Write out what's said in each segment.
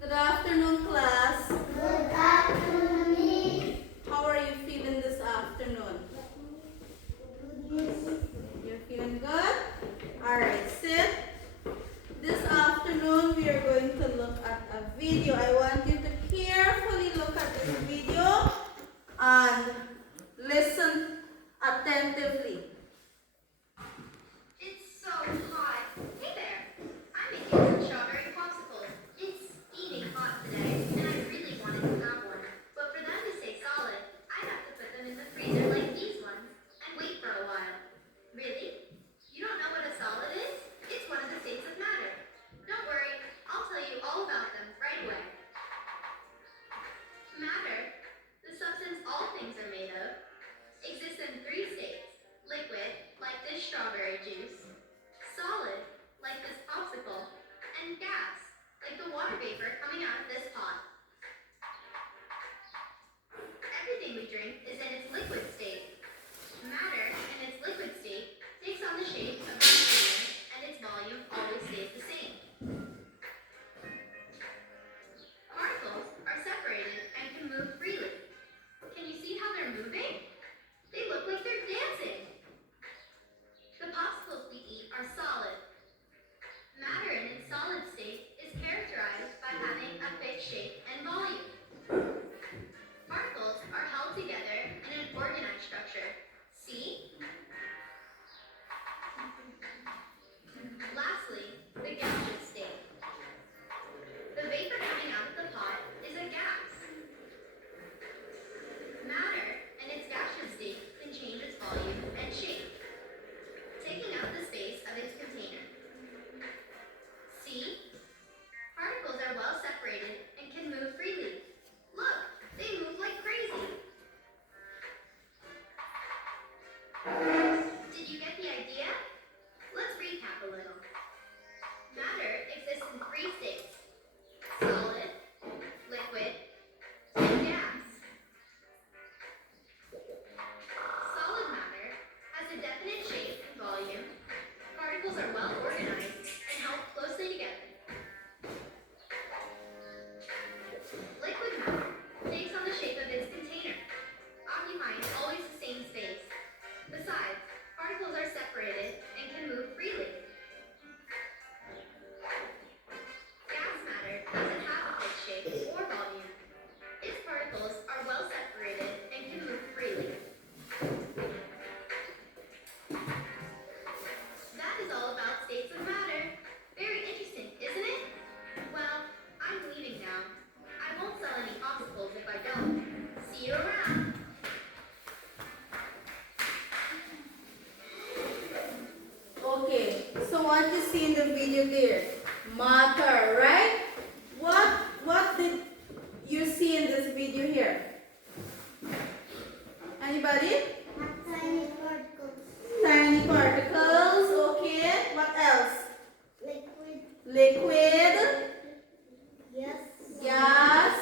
Good afternoon, class. Good afternoon, Miss. How are you feeling this afternoon? You're feeling good? Alright, sit. This afternoon, we are going to look at a video. I want you to carefully look at this video and listen attentively. It's so hot. Hey there. I'm making some strawberry popsicles. It's steaming hot today, and I really wanted to have one. But for them to stay solid, I have to put them in the freezer like these ones and wait for a while. Really? You don't know what a solid is? It's one of the states of matter. Don't worry, I'll tell you all about them right away. Matter, the substance all things are made of, exists in three states. Liquid, like this strawberry juice. Solid, like this popsicle. And gas, like the water vapor coming out of this pot. Everything we drink is in its liquid state. Matter, in its liquid state, takes on the shape of a container, and its volume always stays the same. Particles are separated and can move freely. Can you see how they're moving? They look like they're dancing. The popsicles we eat are solid. Matter in its solid state is characterized by having a fixed shape and volume. Particles are held together in an organized structure. See? Lastly, the gaseous state. The vapor coming out of the pot is a gas. Matter in its gaseous state can change its volume and shape, taking up the space of its container. See? Particles are well separated and can move freely. Look, they move like crazy. Did you get the idea? Let's recap a little. Matter exists in three states: solid, liquid, and gas. Solid matter has a definite shape and volume. Particles are well organized and held closely together. Liquid matter takes on the shape of its container, occupying always the same space. Besides, particles are separated and can move freely. Gas matter doesn't have a fixed shape or volume. Its particles are well separated and can move freely. That is all about states of matter. Very interesting, isn't it? Well, I'm leaving now. I won't sell any popsicles if I don't. See you around. Okay, so what you see in the video there? Matter, right? What did you see in this video here? Anybody? Tiny particles. Tiny particles, okay. What else? Liquid. Liquid, Yes. gas.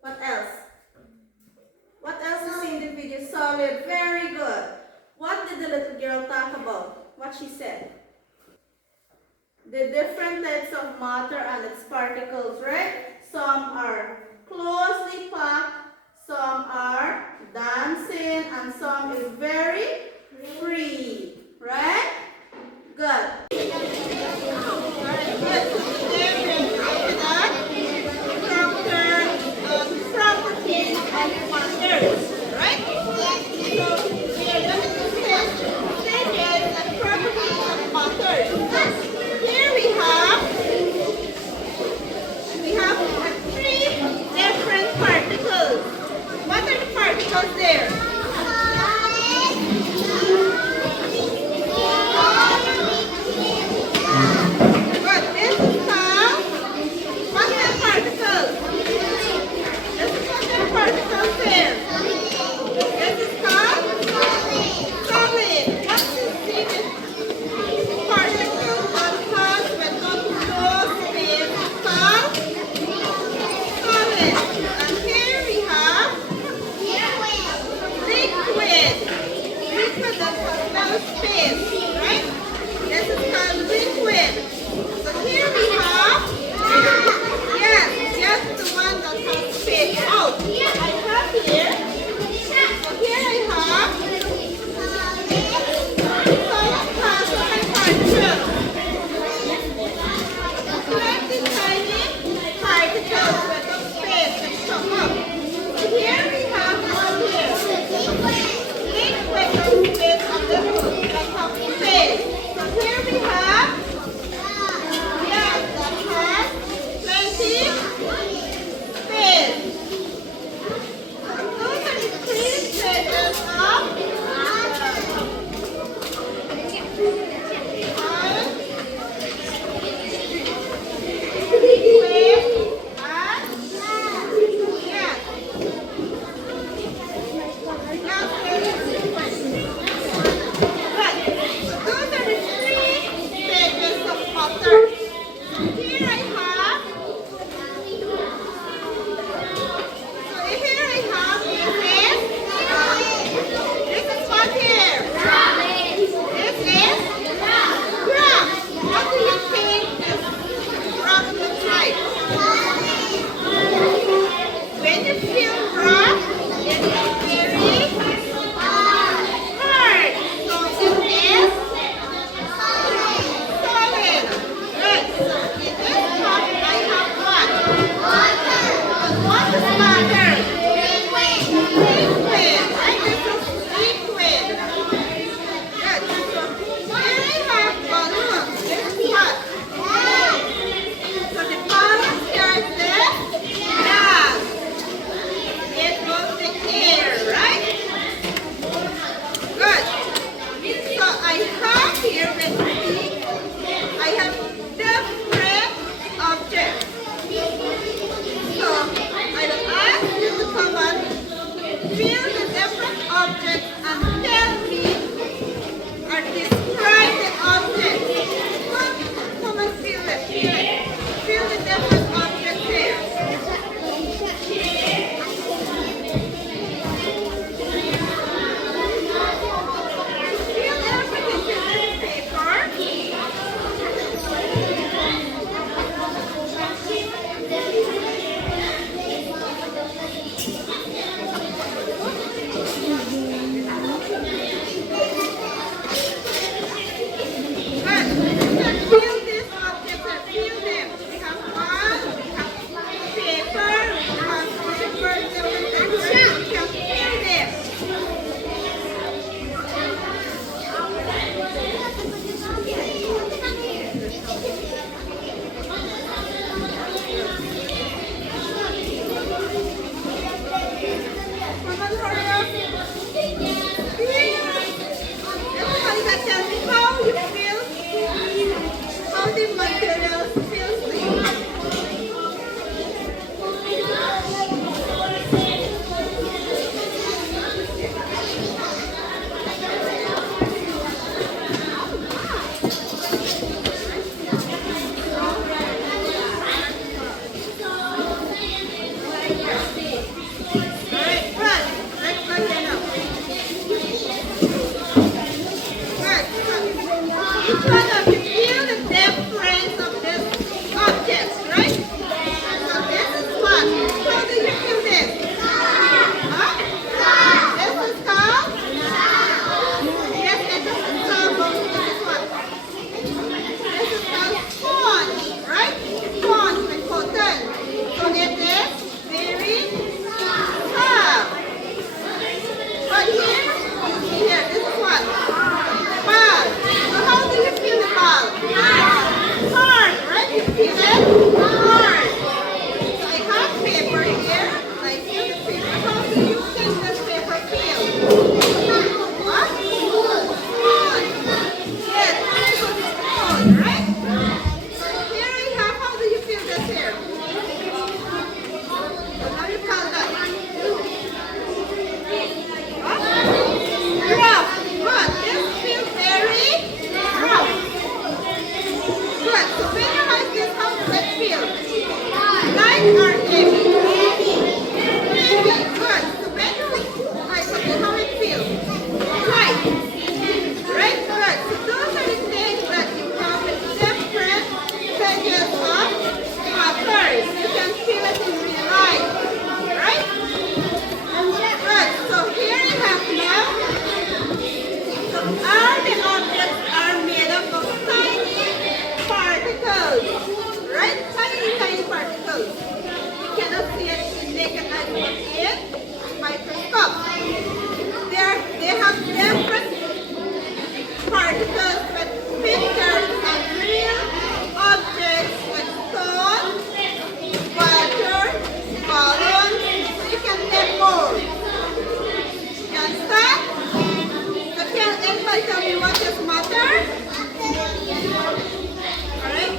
What else? What else you see in the video? Solid, very good. What did the little girl talk about? What she said? The different types of matter and its particles, right? Some are closely packed, some are dancing, and some is very free, right? Good. Alright, good. Today we are looking at properties of matters, right? So we are going to discuss stages and properties of matters. Here we have three different particles. What are the particles there? particles, right? Tiny, tiny particles. You cannot see it in naked eye, but in microscope. They have different particles with pictures and real objects like stone, water, balloons. So you can get more. You understand? So can anybody tell me what is matter? Alright?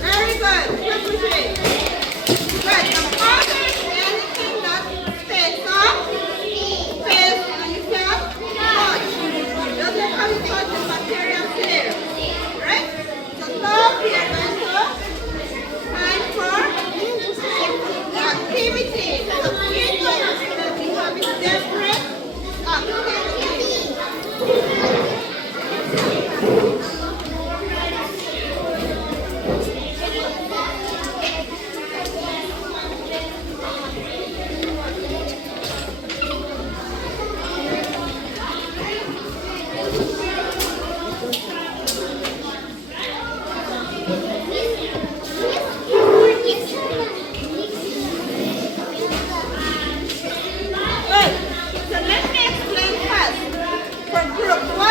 Very good. Good, good. Good. The matter is anything that stays up, stays, and you can touch. Doesn't have to touch the material here. Right? So now we are going to time for activity. So each of us will be having different activities. Good. So let me explain first. For group 1,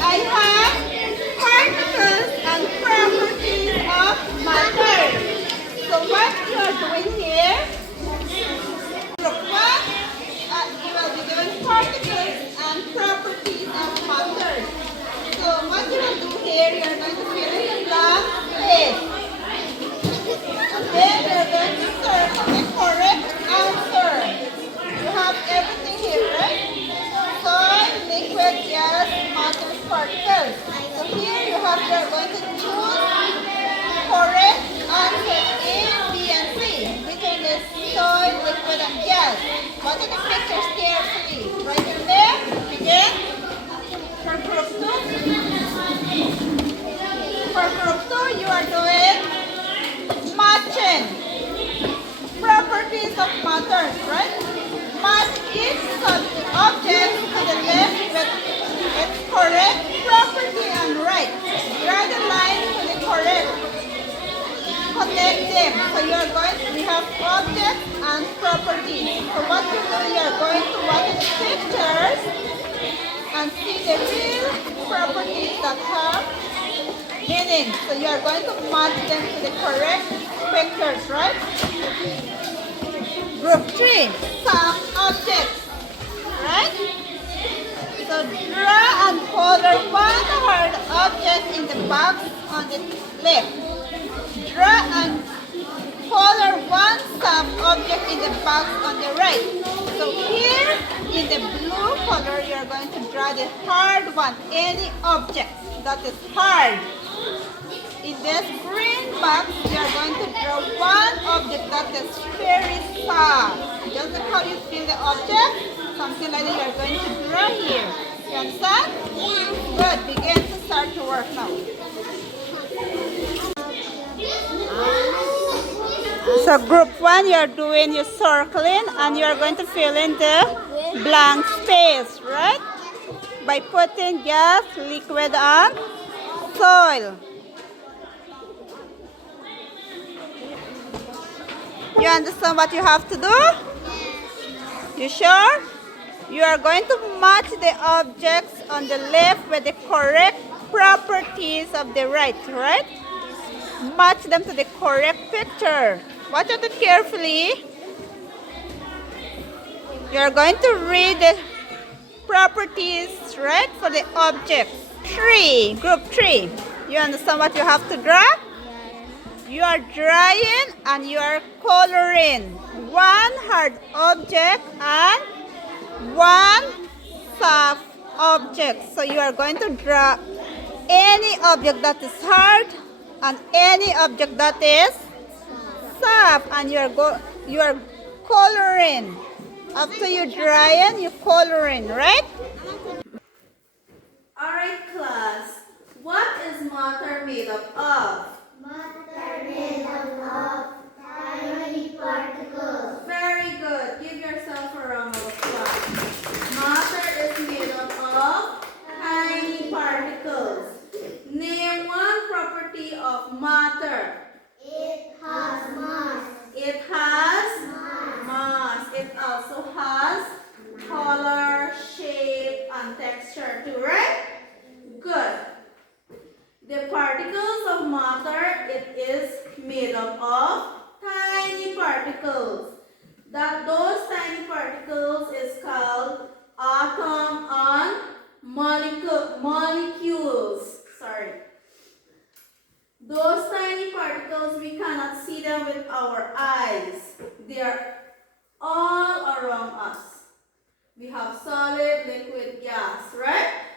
I have particles and properties of matter. So what you are doing here, group 1, you will be given particles and properties of matter. So what you will do here, you are going to fill in the blank space. And then you are going to circle the correct answer. You have everything here, right? Soil, liquid, gas, matter, particles. So here you are going to choose correct answer A, B, and C. Which one is soil, liquid, and gas? What are the pictures carefully? Right in there. Begin. For group 2. For group 2, you are doing matching. Properties of matter, right? Match each object to the left with its correct property and right. Draw the line to the correct. Connect them. So you are going to, we have objects and properties. So what you do, you are going to watch the pictures and see the real properties that have meaning. So you are going to match them to the correct pictures, right? Group 3, some objects, right? So draw and color one hard object in the box on the left. Draw and color one soft object in the box on the right. So here in the blue color, you are going to draw the hard one, any object that is hard. In this green box, you are going to draw one object that is very soft. Just like how you feel the object, something like that you are going to draw here. You understand? Good. Begin to start to work now. So group 1, you are doing your circling and you are going to fill in the blank space, right? By putting gas, liquid, and soil. You understand what you have to do? You sure? You are going to match the objects on the left with the correct properties of the right, right? Match them to the correct picture. Watch at it carefully. You are going to read the properties, right, for the objects. 3, group 3. You understand what you have to draw? You are drawing and you are coloring one hard object and one soft object. So you are going to draw any object that is hard and any object that is soft, and you are coloring. After you drying, you coloring, right? Alright class, what is matter made up of? Matter made up of tiny particles. Very good. Give yourself a round of applause. Matter is made up of matter too, right? Good. The particles of matter, it is made up of tiny particles. Those tiny particles is called atom and molecules. Sorry. Those tiny particles, we cannot see them with our eyes. They are all around us. We have solid, liquid, gas, right?